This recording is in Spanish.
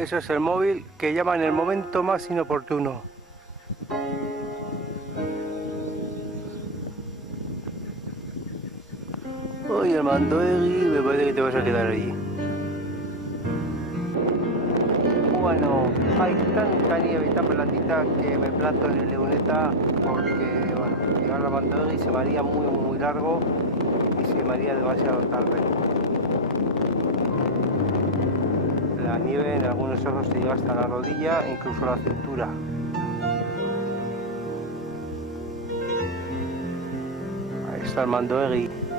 Eso es el móvil que llama en el momento más inoportuno. Oye, Mandoegui, me parece que te vas a quedar ahí. Bueno, hay tanta nieve, esta platita que me planto en el libreta porque, bueno, llegar a Mandoegui se me haría muy largo y se me haría demasiado tarde. La nieve en algunos cerros se llega hasta la rodilla, incluso la cintura. Ahí está el Mandoegui.